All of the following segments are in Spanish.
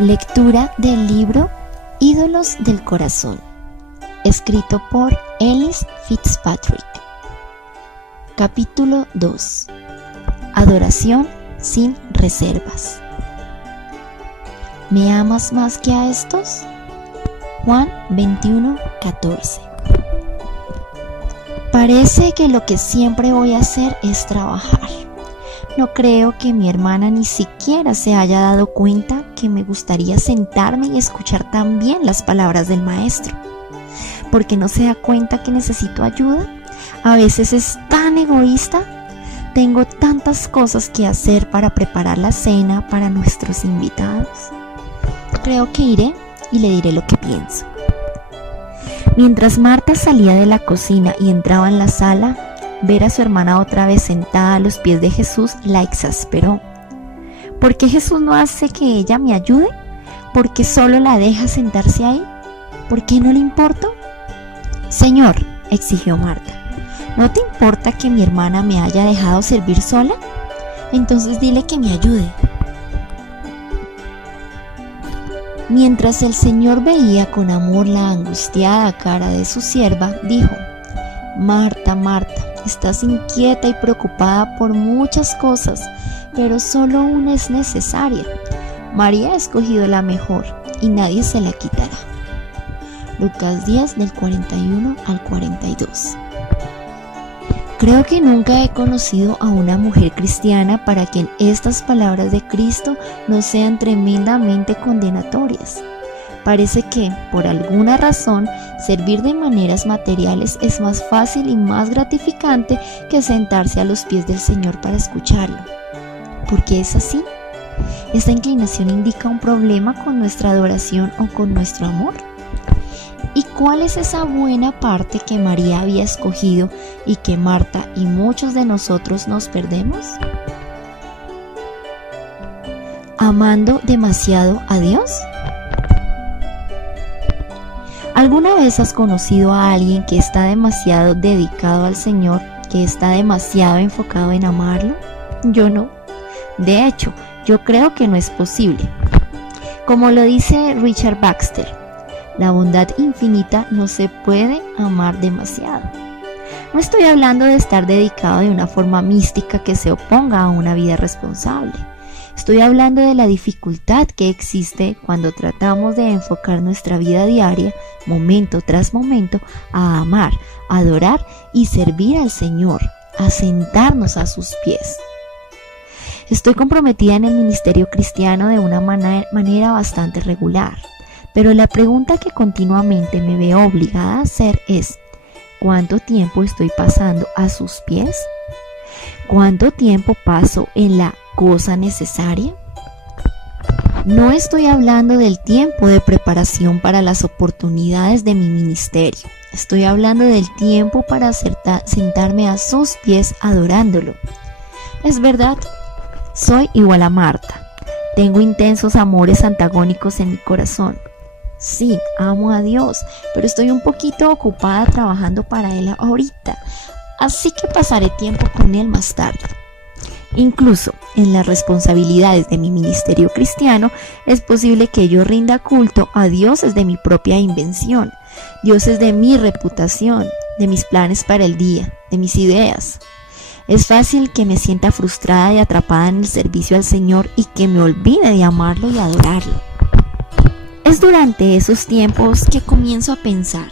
Lectura del libro Ídolos del Corazón, escrito por Ellis Fitzpatrick. Capítulo 2. Adoración sin reservas. ¿Me amas más que a estos? Juan 21:14. Parece que lo que siempre voy a hacer es trabajar. No creo que mi hermana ni siquiera se haya dado cuenta que me gustaría sentarme y escuchar también las palabras del maestro. ¿Por qué no se da cuenta que necesito ayuda? A veces es tan egoísta. Tengo tantas cosas que hacer para preparar la cena para nuestros invitados. Creo que iré y le diré lo que pienso. Mientras Marta salía de la cocina y entraba en la sala, ver a su hermana otra vez sentada a los pies de Jesús la exasperó. ¿Por qué Jesús no hace que ella me ayude? ¿Por qué solo la deja sentarse ahí? ¿Por qué no le importo? Señor, exigió Marta, ¿no te importa que mi hermana me haya dejado servir sola? Entonces dile que me ayude. Mientras el Señor veía con amor la angustiada cara de su sierva, dijo: Marta, Marta, estás inquieta y preocupada por muchas cosas, pero solo una es necesaria. María ha escogido la mejor y nadie se la quitará. Lucas 10 del 41 al 42. Creo que nunca he conocido a una mujer cristiana para quien estas palabras de Cristo no sean tremendamente condenatorias. Parece que, por alguna razón, servir de maneras materiales es más fácil y más gratificante que sentarse a los pies del Señor para escucharlo. ¿Por qué es así? ¿Esta inclinación indica un problema con nuestra adoración o con nuestro amor? ¿Y cuál es esa buena parte que María había escogido y que Marta y muchos de nosotros nos perdemos? ¿Amando demasiado a Dios? ¿Alguna vez has conocido a alguien que está demasiado dedicado al Señor, que está demasiado enfocado en amarlo? Yo no. De hecho, yo creo que no es posible. Como lo dice Richard Baxter, la bondad infinita no se puede amar demasiado. No estoy hablando de estar dedicado de una forma mística que se oponga a una vida responsable. Estoy hablando de la dificultad que existe cuando tratamos de enfocar nuestra vida diaria, momento tras momento, a amar, adorar y servir al Señor, a sentarnos a sus pies. Estoy comprometida en el ministerio cristiano de una manera bastante regular, pero la pregunta que continuamente me veo obligada a hacer es: ¿cuánto tiempo estoy pasando a sus pies? ¿Cuánto tiempo paso en la cosa necesaria? No estoy hablando del tiempo de preparación para las oportunidades de mi ministerio. Estoy hablando del tiempo para sentarme a sus pies adorándolo. Es verdad, soy igual a Marta. Tengo intensos amores antagónicos en mi corazón. Sí, amo a Dios, pero estoy un poquito ocupada trabajando para Él ahorita, así que pasaré tiempo con Él más tarde. Incluso en las responsabilidades de mi ministerio cristiano, es posible que yo rinda culto a dioses de mi propia invención, dioses de mi reputación, de mis planes para el día, de mis ideas. Es fácil que me sienta frustrada y atrapada en el servicio al Señor y que me olvide de amarlo y adorarlo. Es durante esos tiempos que comienzo a pensar,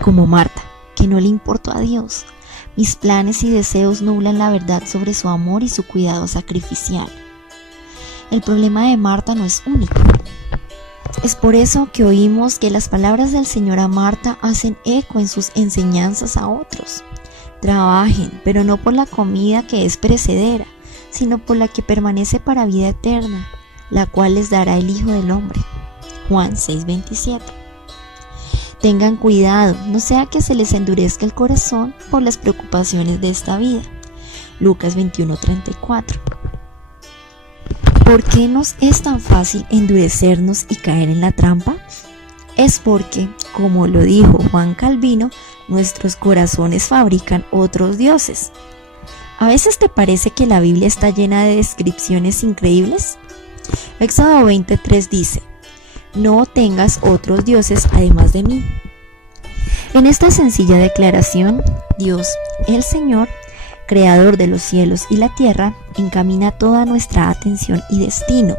como Marta, que no le importo a Dios. Mis planes y deseos nublan la verdad sobre su amor y su cuidado sacrificial. El problema de Marta no es único. Es por eso que oímos que las palabras del Señor a Marta hacen eco en sus enseñanzas a otros. Trabajen, pero no por la comida que es perecedera, sino por la que permanece para vida eterna, la cual les dará el Hijo del Hombre. Juan 6:27. Tengan cuidado, no sea que se les endurezca el corazón por las preocupaciones de esta vida. Lucas 21:34. ¿Por qué nos es tan fácil endurecernos y caer en la trampa? Es porque, como lo dijo Juan Calvino, nuestros corazones fabrican otros dioses. ¿A veces te parece que la Biblia está llena de descripciones increíbles? Éxodo 23 dice: no tengas otros dioses además de mí. En esta sencilla declaración, Dios, el Señor, creador de los cielos y la tierra, encamina toda nuestra atención y destino.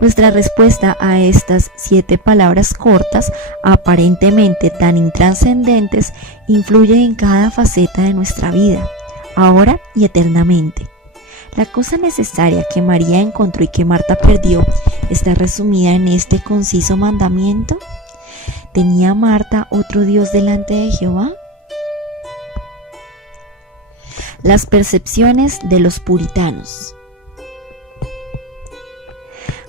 Nuestra respuesta a estas 7 palabras cortas, aparentemente tan intrascendentes, influye en cada faceta de nuestra vida, ahora y eternamente. La cosa necesaria que María encontró y que Marta perdió está resumida en este conciso mandamiento. ¿Tenía Marta otro Dios delante de Jehová? Las percepciones de los puritanos.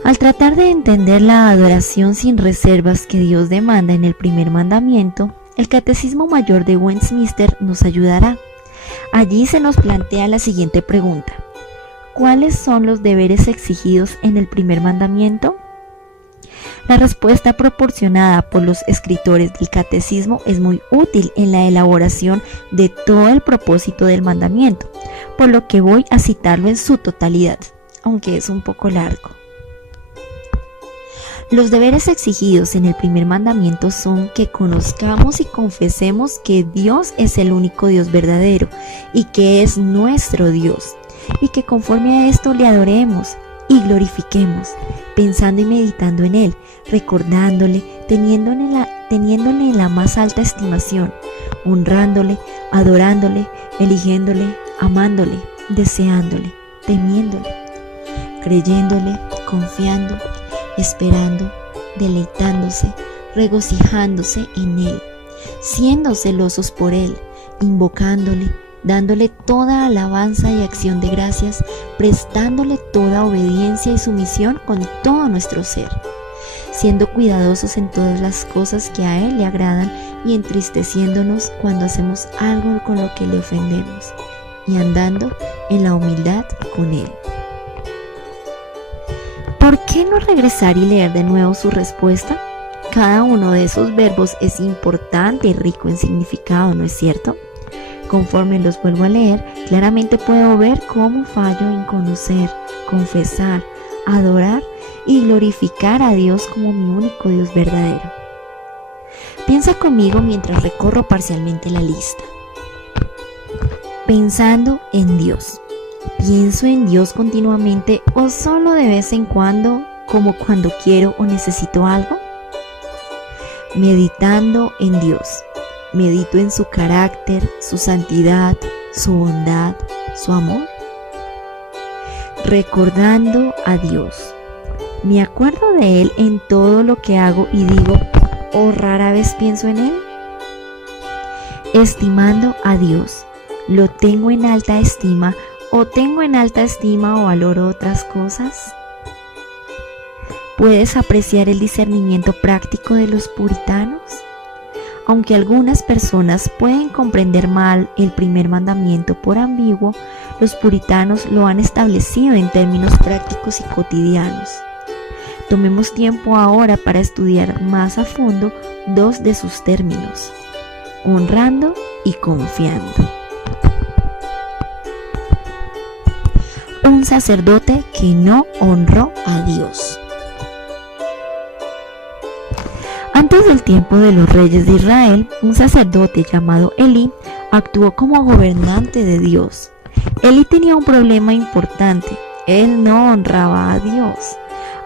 Al tratar de entender la adoración sin reservas que Dios demanda en el primer mandamiento, el Catecismo Mayor de Westminster nos ayudará. Allí se nos plantea la siguiente pregunta: ¿cuáles son los deberes exigidos en el primer mandamiento? La respuesta proporcionada por los escritores del Catecismo es muy útil en la elaboración de todo el propósito del mandamiento, por lo que voy a citarlo en su totalidad, aunque es un poco largo. Los deberes exigidos en el primer mandamiento son que conozcamos y confesemos que Dios es el único Dios verdadero y que es nuestro Dios, y que conforme a esto le adoremos y glorifiquemos, pensando y meditando en Él, recordándole, teniéndole en la más alta estimación, honrándole, adorándole, eligiéndole, amándole, deseándole, temiéndole, creyéndole, confiando, esperando, deleitándose, regocijándose en Él, siendo celosos por Él, invocándole, dándole toda alabanza y acción de gracias, prestándole toda obediencia y sumisión con todo nuestro ser, siendo cuidadosos en todas las cosas que a Él le agradan y entristeciéndonos cuando hacemos algo con lo que le ofendemos, y andando en la humildad con Él. ¿Por qué no regresar y leer de nuevo su respuesta? Cada uno de esos verbos es importante y rico en significado, ¿no es cierto? Conforme los vuelvo a leer, claramente puedo ver cómo fallo en conocer, confesar, adorar y glorificar a Dios como mi único Dios verdadero. Piensa conmigo mientras recorro parcialmente la lista. Pensando en Dios. ¿Pienso en Dios continuamente o solo de vez en cuando, como cuando quiero o necesito algo? Meditando en Dios. Medito en su carácter, su santidad, su bondad, su amor. Recordando a Dios. ¿Me acuerdo de Él en todo lo que hago y digo, o rara vez pienso en Él? Estimando a Dios. ¿Lo tengo en alta estima o tengo en alta estima o valoro otras cosas? ¿Puedes apreciar el discernimiento práctico de los puritanos? Aunque algunas personas pueden comprender mal el primer mandamiento por ambiguo, los puritanos lo han establecido en términos prácticos y cotidianos. Tomemos tiempo ahora para estudiar más a fondo 2 de sus términos: honrando y confiando. Un sacerdote que no honró a Dios. Antes del tiempo de los reyes de Israel, un sacerdote llamado Elí actuó como gobernante de Dios. Elí tenía un problema importante: él no honraba a Dios.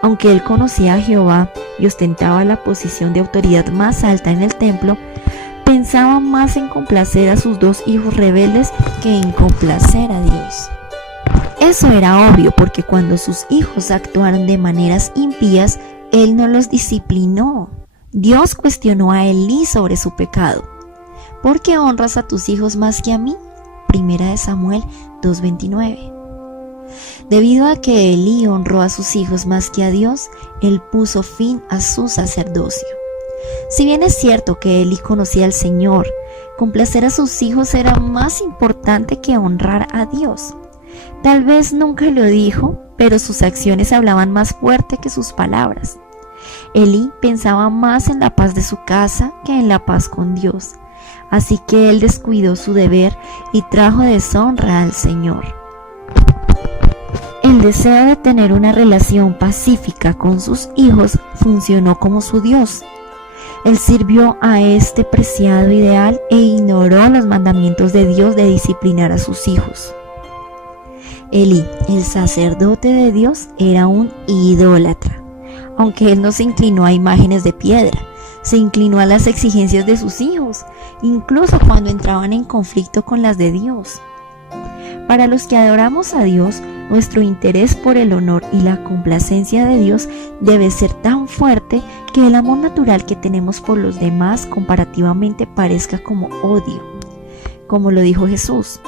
Aunque él conocía a Jehová y ostentaba la posición de autoridad más alta en el templo, pensaba más en complacer a sus 2 hijos rebeldes que en complacer a Dios. Eso era obvio porque cuando sus hijos actuaron de maneras impías, él no los disciplinó. Dios cuestionó a Elí sobre su pecado. ¿Por qué honras a tus hijos más que a mí? 1 Samuel 2:29. Debido a que Elí honró a sus hijos más que a Dios, él puso fin a su sacerdocio. Si bien es cierto que Elí conocía al Señor, complacer a sus hijos era más importante que honrar a Dios. Tal vez nunca lo dijo, pero sus acciones hablaban más fuerte que sus palabras. Elí pensaba más en la paz de su casa que en la paz con Dios, así que él descuidó su deber y trajo deshonra al Señor. El deseo de tener una relación pacífica con sus hijos funcionó como su Dios. Él sirvió a este preciado ideal e ignoró los mandamientos de Dios de disciplinar a sus hijos. Elí, el sacerdote de Dios, era un idólatra. Aunque él no se inclinó a imágenes de piedra, se inclinó a las exigencias de sus hijos, incluso cuando entraban en conflicto con las de Dios. Para los que adoramos a Dios, nuestro interés por el honor y la complacencia de Dios debe ser tan fuerte que el amor natural que tenemos por los demás comparativamente parezca como odio. Como lo dijo Jesús: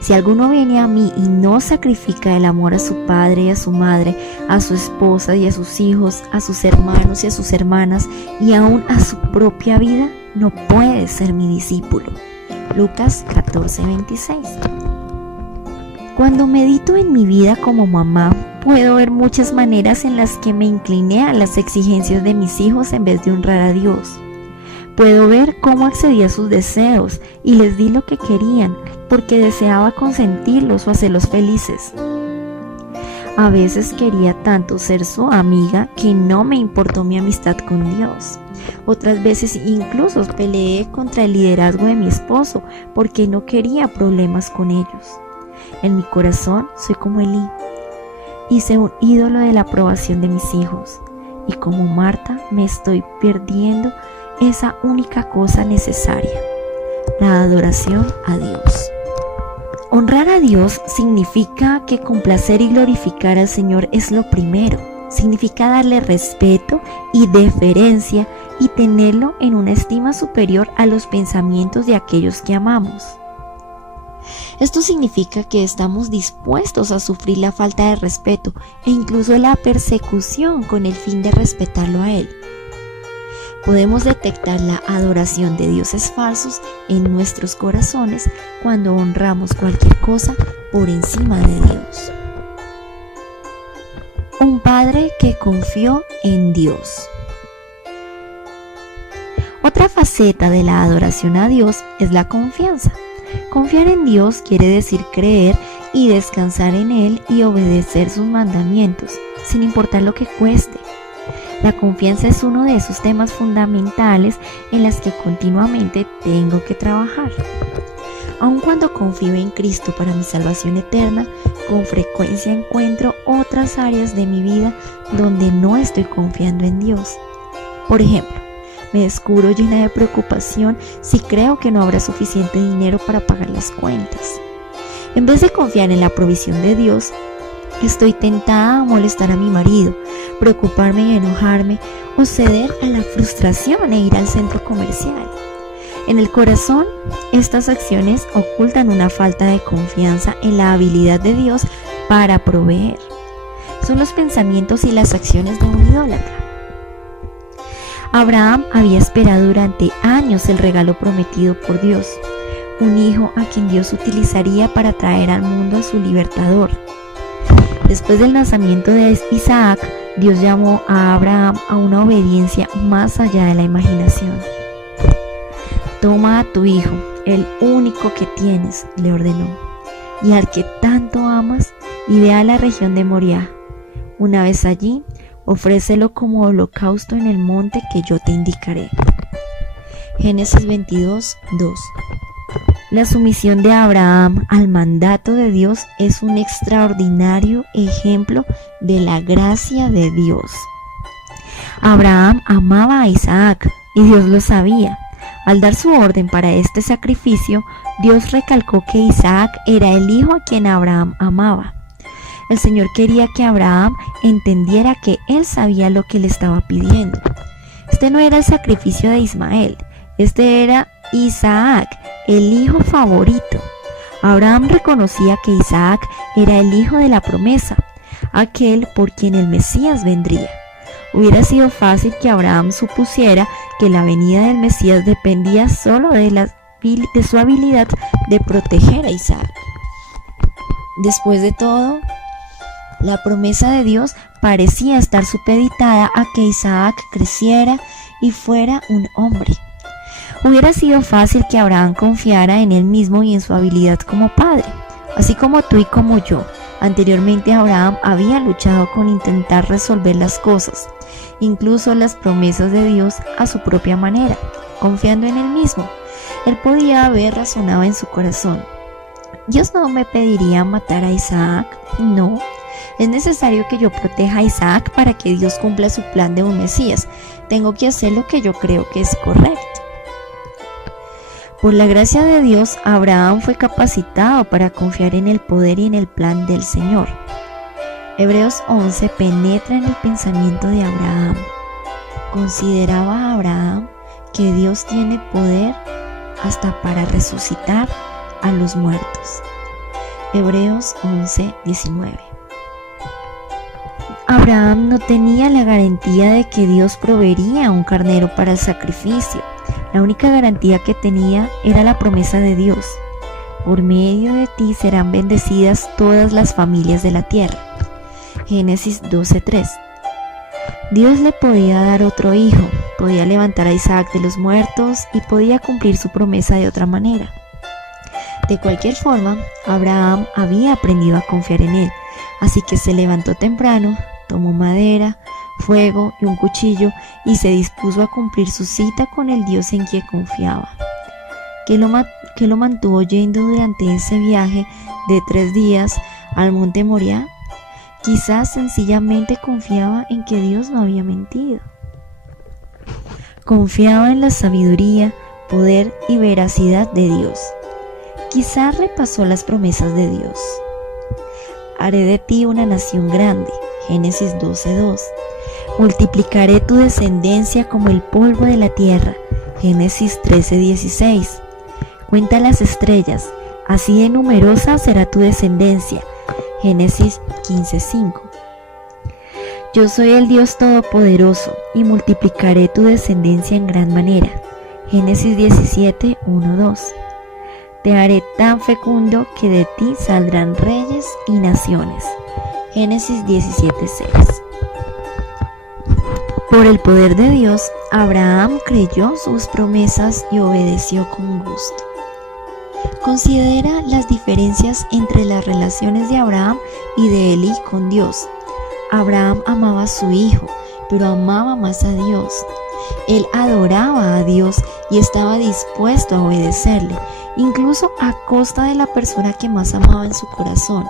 si alguno viene a mí y no sacrifica el amor a su padre y a su madre, a su esposa y a sus hijos, a sus hermanos y a sus hermanas, y aún a su propia vida, no puede ser mi discípulo. Lucas 14:26. Cuando medito en mi vida como mamá, puedo ver muchas maneras en las que me incliné a las exigencias de mis hijos en vez de honrar a Dios. Puedo ver cómo accedí a sus deseos y les di lo que querían, porque deseaba consentirlos o hacerlos felices. A veces quería tanto ser su amiga que no me importó mi amistad con Dios. Otras veces incluso peleé contra el liderazgo de mi esposo porque no quería problemas con ellos. En mi corazón soy como Elí. Hice un ídolo de la aprobación de mis hijos y como Marta me estoy perdiendo esa única cosa necesaria: la adoración a Dios. Honrar a Dios significa que complacer y glorificar al Señor es lo primero. Significa darle respeto y deferencia y tenerlo en una estima superior a los pensamientos de aquellos que amamos. Esto significa que estamos dispuestos a sufrir la falta de respeto e incluso la persecución con el fin de respetarlo a Él. Podemos detectar la adoración de dioses falsos en nuestros corazones cuando honramos cualquier cosa por encima de Dios. Un padre que confió en Dios. Otra faceta de la adoración a Dios es la confianza. Confiar en Dios quiere decir creer y descansar en Él y obedecer sus mandamientos, sin importar lo que cueste. La confianza es uno de esos temas fundamentales en los que continuamente tengo que trabajar. Aun cuando confío en Cristo para mi salvación eterna, con frecuencia encuentro otras áreas de mi vida donde no estoy confiando en Dios. Por ejemplo, me descubro llena de preocupación si creo que no habrá suficiente dinero para pagar las cuentas. En vez de confiar en la provisión de Dios, estoy tentada a molestar a mi marido, preocuparme y enojarme o ceder a la frustración e ir al centro comercial. En el corazón, estas acciones ocultan una falta de confianza en la habilidad de Dios para proveer. Son los pensamientos y las acciones de un idólatra. Abraham había esperado durante años el regalo prometido por Dios, un hijo a quien Dios utilizaría para traer al mundo a su libertador. Después del nacimiento de Isaac, Dios llamó a Abraham a una obediencia más allá de la imaginación. Toma a tu hijo, el único que tienes, le ordenó, y al que tanto amas, y ve a la región de Moriah. Una vez allí, ofrécelo como holocausto en el monte que yo te indicaré. Génesis 22:2. La sumisión de Abraham al mandato de Dios es un extraordinario ejemplo de la gracia de Dios. Abraham amaba a Isaac y Dios lo sabía. Al dar su orden para este sacrificio, Dios recalcó que Isaac era el hijo a quien Abraham amaba. El Señor quería que Abraham entendiera que él sabía lo que le estaba pidiendo. Este no era el sacrificio de Ismael, este era Isaac, el hijo favorito. Abraham reconocía que Isaac era el hijo de la promesa, aquel por quien el Mesías vendría. Hubiera sido fácil que Abraham supusiera que la venida del Mesías dependía solo de su habilidad de proteger a Isaac. Después de todo, la promesa de Dios parecía estar supeditada a que Isaac creciera y fuera un hombre. Hubiera sido fácil que Abraham confiara en él mismo y en su habilidad como padre, así como tú y como yo. Anteriormente Abraham había luchado con intentar resolver las cosas, incluso las promesas de Dios, a su propia manera, confiando en él mismo. Él podía haber razonado en su corazón: Dios no me pediría matar a Isaac, no. Es necesario que yo proteja a Isaac para que Dios cumpla su plan de un Mesías. Tengo que hacer lo que yo creo que es correcto. Por la gracia de Dios, Abraham fue capacitado para confiar en el poder y en el plan del Señor. Hebreos 11 penetra en el pensamiento de Abraham. Consideraba Abraham que Dios tiene poder hasta para resucitar a los muertos. Hebreos 11, 19. Abraham no tenía la garantía de que Dios proveería un carnero para el sacrificio. La única garantía que tenía era la promesa de Dios: por medio de ti serán bendecidas todas las familias de la tierra. Génesis 12:3. Dios le podía dar otro hijo, podía levantar a Isaac de los muertos y podía cumplir su promesa de otra manera. De cualquier forma, Abraham había aprendido a confiar en él, así que se levantó temprano, tomó madera, fuego y un cuchillo y se dispuso a cumplir su cita con el Dios en quien confiaba. ¿Qué lo mantuvo yendo durante ese viaje de 3 días al monte Moriah? Quizás sencillamente confiaba en que Dios no había mentido. Confiaba en la sabiduría, poder y veracidad de Dios. Quizás repasó las promesas de Dios. Haré de ti una nación grande. Génesis 12:2. Multiplicaré tu descendencia como el polvo de la tierra. Génesis 13:16. Cuenta las estrellas, así de numerosa será tu descendencia. Génesis 15:5. Yo soy el Dios Todopoderoso y multiplicaré tu descendencia en gran manera. Génesis 17:1-2. Te haré tan fecundo que de ti saldrán reyes y naciones. Génesis 17:6. Por el poder de Dios, Abraham creyó sus promesas y obedeció con gusto. Considera las diferencias entre las relaciones de Abraham y de Elí con Dios. Abraham amaba a su hijo, pero amaba más a Dios. Él adoraba a Dios y estaba dispuesto a obedecerle, incluso a costa de la persona que más amaba en su corazón.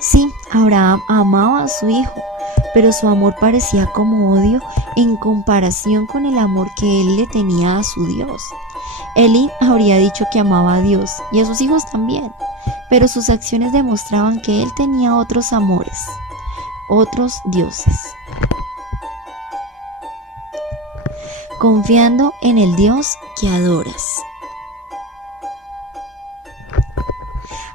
Sí, Abraham amaba a su hijo, pero su amor parecía como odio en comparación con el amor que él le tenía a su Dios. Elí habría dicho que amaba a Dios y a sus hijos también, pero sus acciones demostraban que él tenía otros amores, otros dioses. Confiando en el Dios que adoras.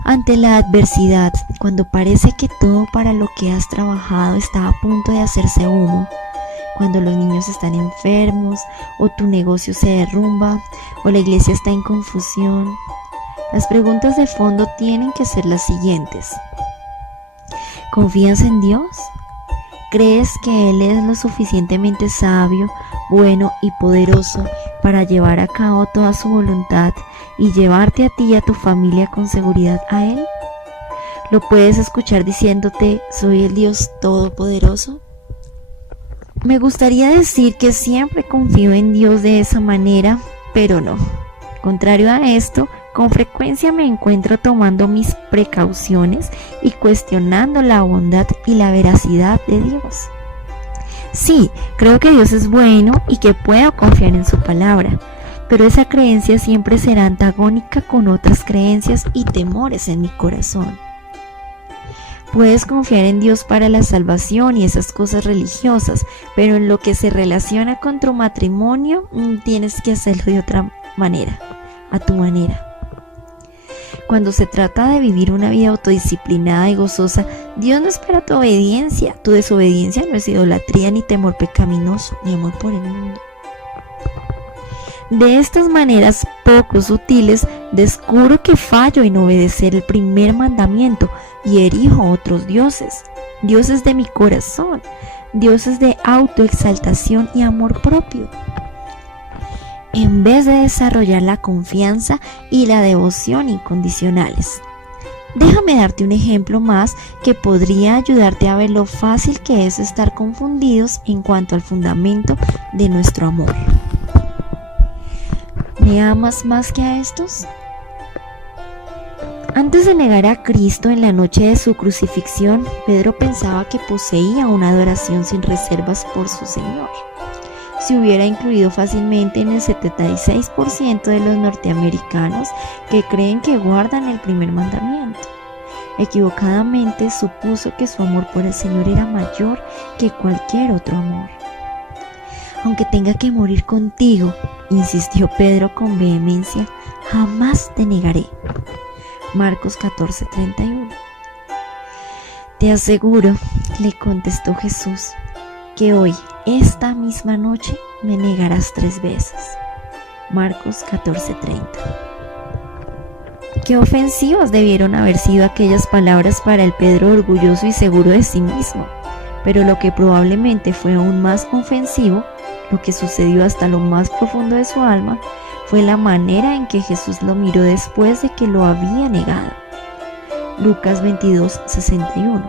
Ante la adversidad, cuando parece que todo para lo que has trabajado está a punto de hacerse humo, cuando los niños están enfermos, o tu negocio se derrumba, o la iglesia está en confusión, las preguntas de fondo tienen que ser las siguientes. ¿Confías en Dios? ¿Crees que Él es lo suficientemente sabio, bueno y poderoso para llevar a cabo toda su voluntad y llevarte a ti y a tu familia con seguridad a Él? ¿Lo puedes escuchar diciéndote: soy el Dios Todopoderoso? Me gustaría decir que siempre confío en Dios de esa manera, pero no. Contrario a esto, con frecuencia me encuentro tomando mis precauciones y cuestionando la bondad y la veracidad de Dios. Sí, creo que Dios es bueno y que puedo confiar en su palabra, pero esa creencia siempre será antagónica con otras creencias y temores en mi corazón. Puedes confiar en Dios para la salvación y esas cosas religiosas, pero en lo que se relaciona con tu matrimonio, tienes que hacerlo de otra manera, a tu manera. Cuando se trata de vivir una vida autodisciplinada y gozosa, Dios no espera tu obediencia. Tu desobediencia no es idolatría, ni temor pecaminoso, ni amor por el mundo. De estas maneras poco sutiles, descubro que fallo en obedecer el primer mandamiento y erijo otros dioses, dioses de mi corazón, dioses de autoexaltación y amor propio, en vez de desarrollar la confianza y la devoción incondicionales. Déjame darte un ejemplo más que podría ayudarte a ver lo fácil que es estar confundidos en cuanto al fundamento de nuestro amor. ¿Me amas más que a estos? Antes de negar a Cristo en la noche de su crucifixión, Pedro pensaba que poseía una adoración sin reservas por su Señor. Se hubiera incluido fácilmente en el 76% de los norteamericanos que creen que guardan el primer mandamiento. Equivocadamente supuso que su amor por el Señor era mayor que cualquier otro amor. Aunque tenga que morir contigo, insistió Pedro con vehemencia, jamás te negaré. Marcos 14:31. Te aseguro, le contestó Jesús, que hoy, esta misma noche, me negarás 3 veces. Marcos 14:30. Qué ofensivas debieron haber sido aquellas palabras para el Pedro orgulloso y seguro de sí mismo, pero lo que probablemente fue aún más ofensivo, lo que sucedió hasta lo más profundo de su alma, fue la manera en que Jesús lo miró después de que lo había negado. Lucas 22:61.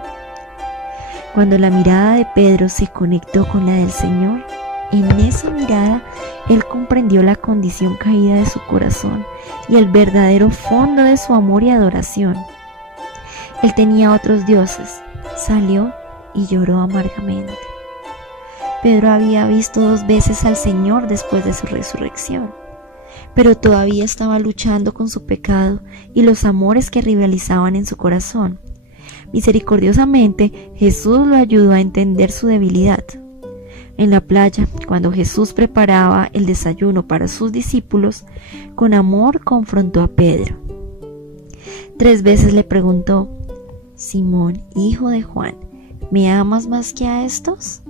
Cuando la mirada de Pedro se conectó con la del Señor, en esa mirada él comprendió la condición caída de su corazón y el verdadero fondo de su amor y adoración. Él tenía otros dioses, salió y lloró amargamente. Pedro había visto 2 veces al Señor después de su resurrección, pero todavía estaba luchando con su pecado y los amores que rivalizaban en su corazón. Misericordiosamente, Jesús lo ayudó a entender su debilidad. En la playa, cuando Jesús preparaba el desayuno para sus discípulos, con amor confrontó a Pedro. 3 veces le preguntó: Simón, hijo de Juan, ¿me amas más que a estos?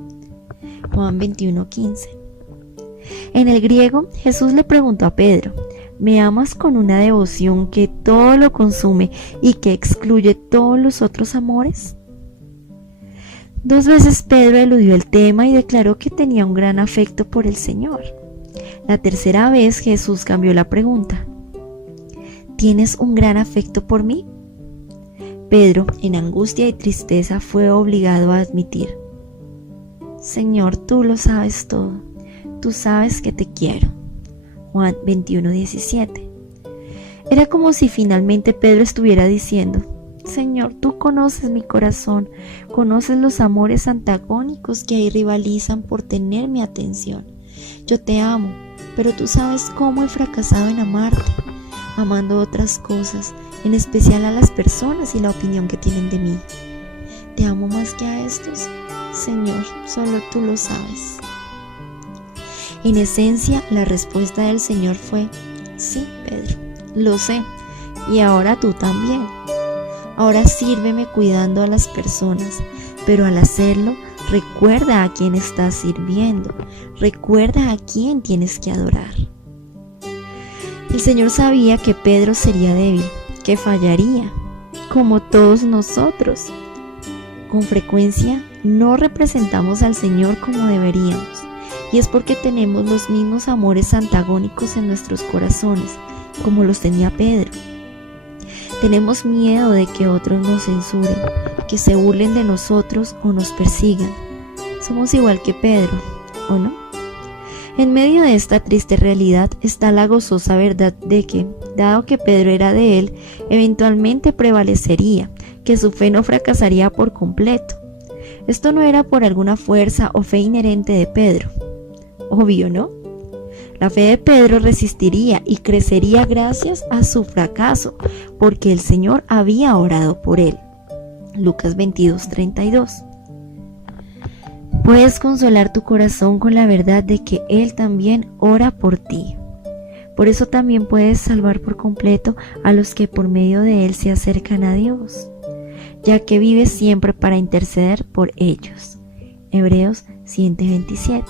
Juan 21:15. En el griego, Jesús le preguntó a Pedro: ¿me amas con una devoción que todo lo consume y que excluye todos los otros amores? 2 veces Pedro eludió el tema y declaró que tenía un gran afecto por el Señor. La tercera vez Jesús cambió la pregunta: ¿tienes un gran afecto por mí? Pedro, en angustia y tristeza, fue obligado a admitir: Señor, tú lo sabes todo, tú sabes que te quiero. Juan 21:17. Era como si finalmente Pedro estuviera diciendo: Señor, tú conoces mi corazón, conoces los amores antagónicos que ahí rivalizan por tener mi atención. Yo te amo, pero tú sabes cómo he fracasado en amarte, amando otras cosas, en especial a las personas y la opinión que tienen de mí. ¿Te amo más que a estos? Señor, solo tú lo sabes. En esencia, la respuesta del Señor fue: sí, Pedro, lo sé, y ahora tú también. Ahora sírveme cuidando a las personas, pero al hacerlo, recuerda a quién estás sirviendo, recuerda a quién tienes que adorar. El Señor sabía que Pedro sería débil, que fallaría, como todos nosotros. Con frecuencia no representamos al Señor como deberíamos, y es porque tenemos los mismos amores antagónicos en nuestros corazones, como los tenía Pedro. Tenemos miedo de que otros nos censuren, que se burlen de nosotros o nos persigan. Somos igual que Pedro, ¿o no? En medio de esta triste realidad está la gozosa verdad de que, dado que Pedro era de él, eventualmente prevalecería, que su fe no fracasaría por completo. Esto no era por alguna fuerza o fe inherente de Pedro. Obvio, ¿no? La fe de Pedro resistiría y crecería gracias a su fracaso, porque el Señor había orado por él. Lucas 22:32. Puedes consolar tu corazón con la verdad de que Él también ora por ti. Por eso también puedes salvar por completo a los que por medio de Él se acercan a Dios, ya que vive siempre para interceder por ellos. Hebreos 7:27.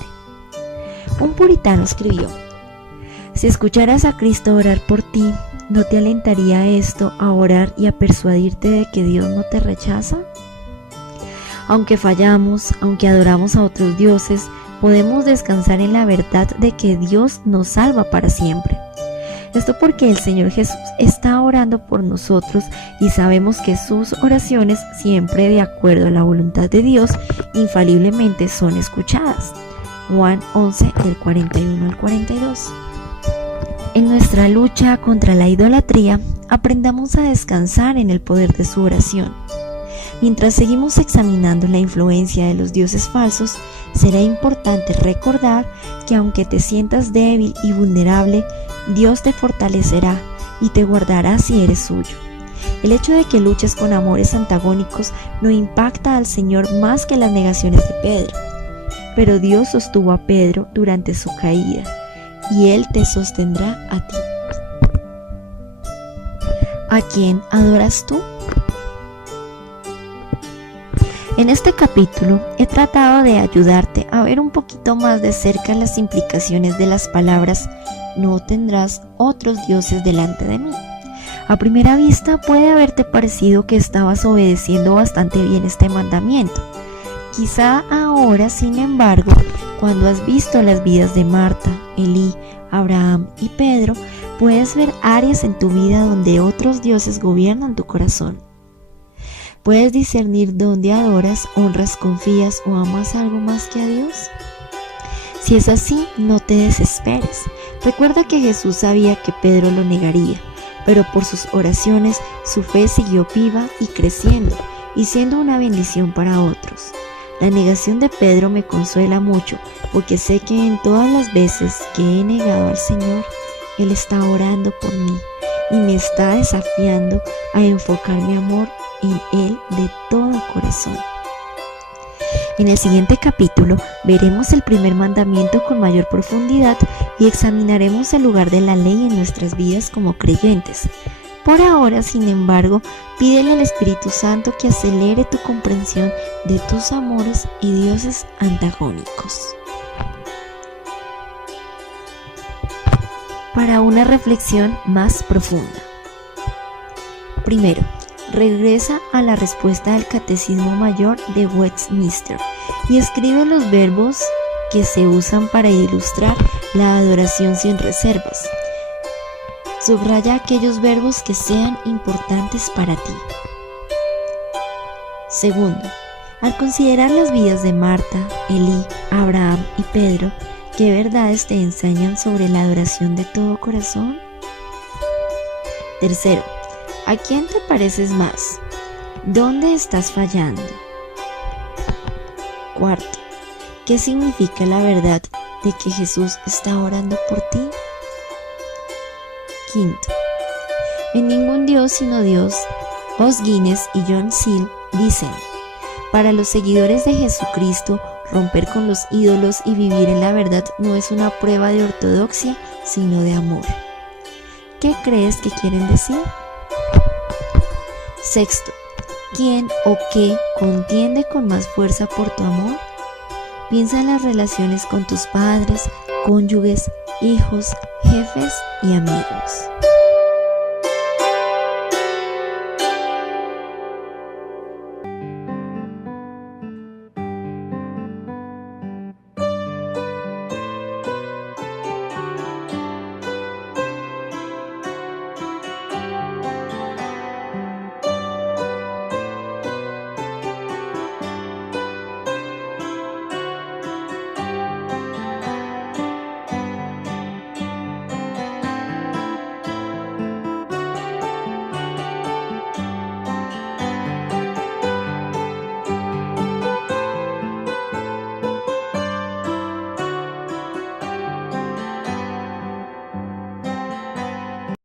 Un puritano escribió: si escucharas a Cristo orar por ti, ¿no te alentaría esto a orar y a persuadirte de que Dios no te rechaza? Aunque fallamos, aunque adoramos a otros dioses, podemos descansar en la verdad de que Dios nos salva para siempre. Esto porque el Señor Jesús está orando por nosotros y sabemos que sus oraciones, siempre de acuerdo a la voluntad de Dios, infaliblemente son escuchadas. Juan 11, del 41 al 42. En nuestra lucha contra la idolatría, aprendamos a descansar en el poder de su oración. Mientras seguimos examinando la influencia de los dioses falsos, será importante recordar que aunque te sientas débil y vulnerable, Dios te fortalecerá y te guardará si eres suyo. El hecho de que luches con amores antagónicos no impacta al Señor más que las negaciones de Pedro. Pero Dios sostuvo a Pedro durante su caída, y Él te sostendrá a ti. ¿A quién adoras tú? En este capítulo he tratado de ayudarte a ver un poquito más de cerca las implicaciones de las palabras "no tendrás otros dioses delante de mí". A primera vista puede haberte parecido que estabas obedeciendo bastante bien este mandamiento. Quizá ahora, sin embargo, cuando has visto las vidas de Marta, Elí, Abraham y Pedro, puedes ver áreas en tu vida donde otros dioses gobiernan tu corazón. ¿Puedes discernir dónde adoras, honras, confías o amas algo más que a Dios? Si es así, no te desesperes. Recuerda que Jesús sabía que Pedro lo negaría, pero por sus oraciones su fe siguió viva y creciendo, y siendo una bendición para otros. La negación de Pedro me consuela mucho, porque sé que en todas las veces que he negado al Señor, Él está orando por mí y me está desafiando a enfocar mi amor en Él de todo corazón. En el siguiente capítulo veremos el primer mandamiento con mayor profundidad y examinaremos el lugar de la ley en nuestras vidas como creyentes. Por ahora, sin embargo, pídele al Espíritu Santo que acelere tu comprensión de tus amores y dioses antagónicos. Para una reflexión más profunda. Primero, regresa a la respuesta del Catecismo Mayor de Westminster y escribe los verbos que se usan para ilustrar la adoración sin reservas. Subraya aquellos verbos que sean importantes para ti. Segundo, al considerar las vidas de Marta, Elí, Abraham y Pedro, ¿qué verdades te enseñan sobre la adoración de todo corazón? Tercero, ¿a quién te pareces más? ¿Dónde estás fallando? Cuarto, ¿qué significa la verdad de que Jesús está orando por ti? Quinto, en Ningún Dios sino Dios, Os Guinness y John Seal dicen: para los seguidores de Jesucristo, romper con los ídolos y vivir en la verdad no es una prueba de ortodoxia, sino de amor. ¿Qué crees que quieren decir? Sexto, ¿quién o qué contiende con más fuerza por tu amor? Piensa en las relaciones con tus padres, cónyuges, hijos, jefes y amigos.